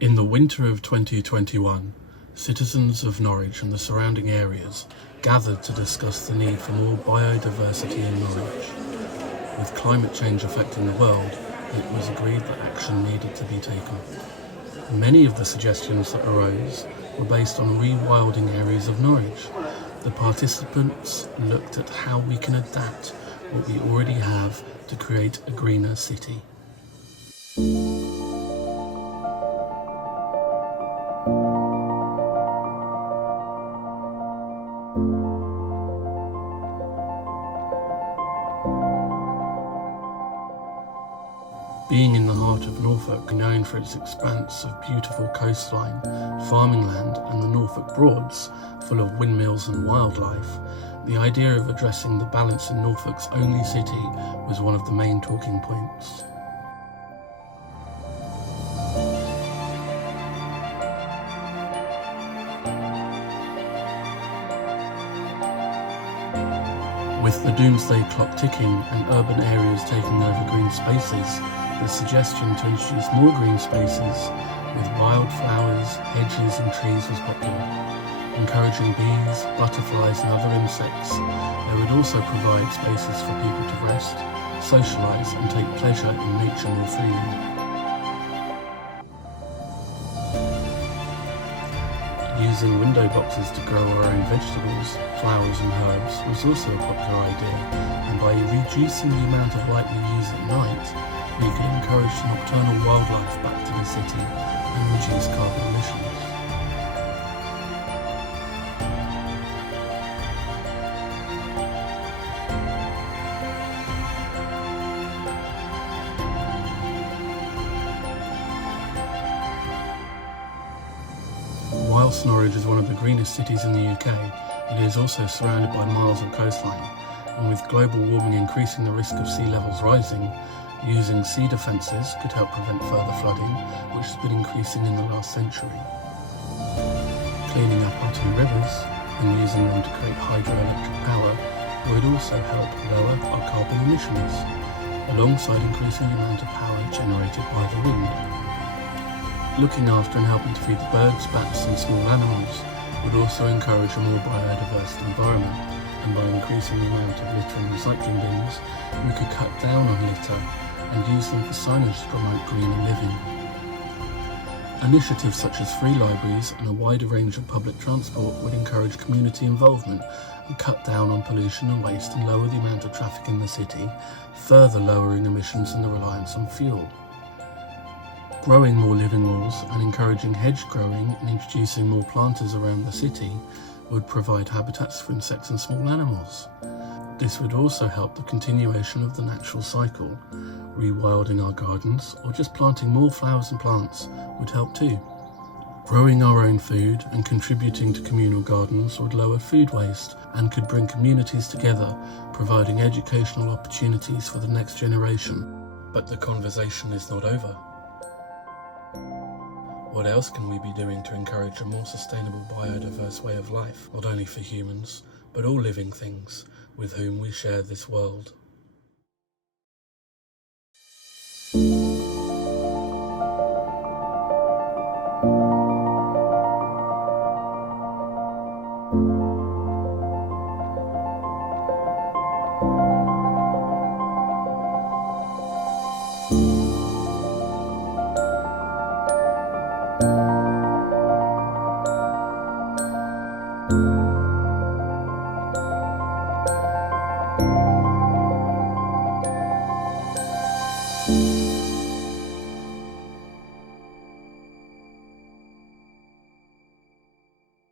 In the winter of 2021, citizens of Norwich and the surrounding areas gathered to discuss the need for more biodiversity in Norwich. With climate change affecting the world, it was agreed that action needed to be taken. Many of the suggestions that arose were based on rewilding areas of Norwich. The participants looked at how we can adapt what we already have to create a greener city. Being in the heart of Norfolk, known for its expanse of beautiful coastline, farming land and the Norfolk Broads, full of windmills and wildlife, the idea of addressing the balance in Norfolk's only city was one of the main talking points. With the doomsday clock ticking and urban areas taking over green spaces, the suggestion to introduce more green spaces with wildflowers, hedges and trees was popular. Encouraging bees, butterflies and other insects, they would also provide spaces for people to rest, socialise and take pleasure in nature more freely. Using window boxes to grow our own vegetables, flowers and herbs was also a popular idea, and by reducing the amount of light we use at night, we could encourage nocturnal wildlife back to the city and reduce carbon emissions. Whilst Norwich is one of the greenest cities in the UK, it is also surrounded by miles of coastline, and with global warming increasing the risk of sea levels rising, using sea defences could help prevent further flooding, which has been increasing in the last century. Cleaning up our two rivers and using them to create hydroelectric power would also help lower our carbon emissions, alongside increasing the amount of power generated by the wind. Looking after and helping to feed the birds, bats and small animals would also encourage a more biodiverse environment, and by increasing the amount of litter and recycling bins, we could cut down on litter and use them for signage to promote greener living. Initiatives such as free libraries and a wider range of public transport would encourage community involvement and cut down on pollution and waste and lower the amount of traffic in the city, further lowering emissions and the reliance on fuel. Growing more living walls and encouraging hedge growing and introducing more planters around the city would provide habitats for insects and small animals. This would also help the continuation of the natural cycle. Rewilding our gardens or just planting more flowers and plants would help too. Growing our own food and contributing to communal gardens would lower food waste and could bring communities together, providing educational opportunities for the next generation. But the conversation is not over. What else can we be doing to encourage a more sustainable, biodiverse way of life, not only for humans, but all living things with whom we share this world?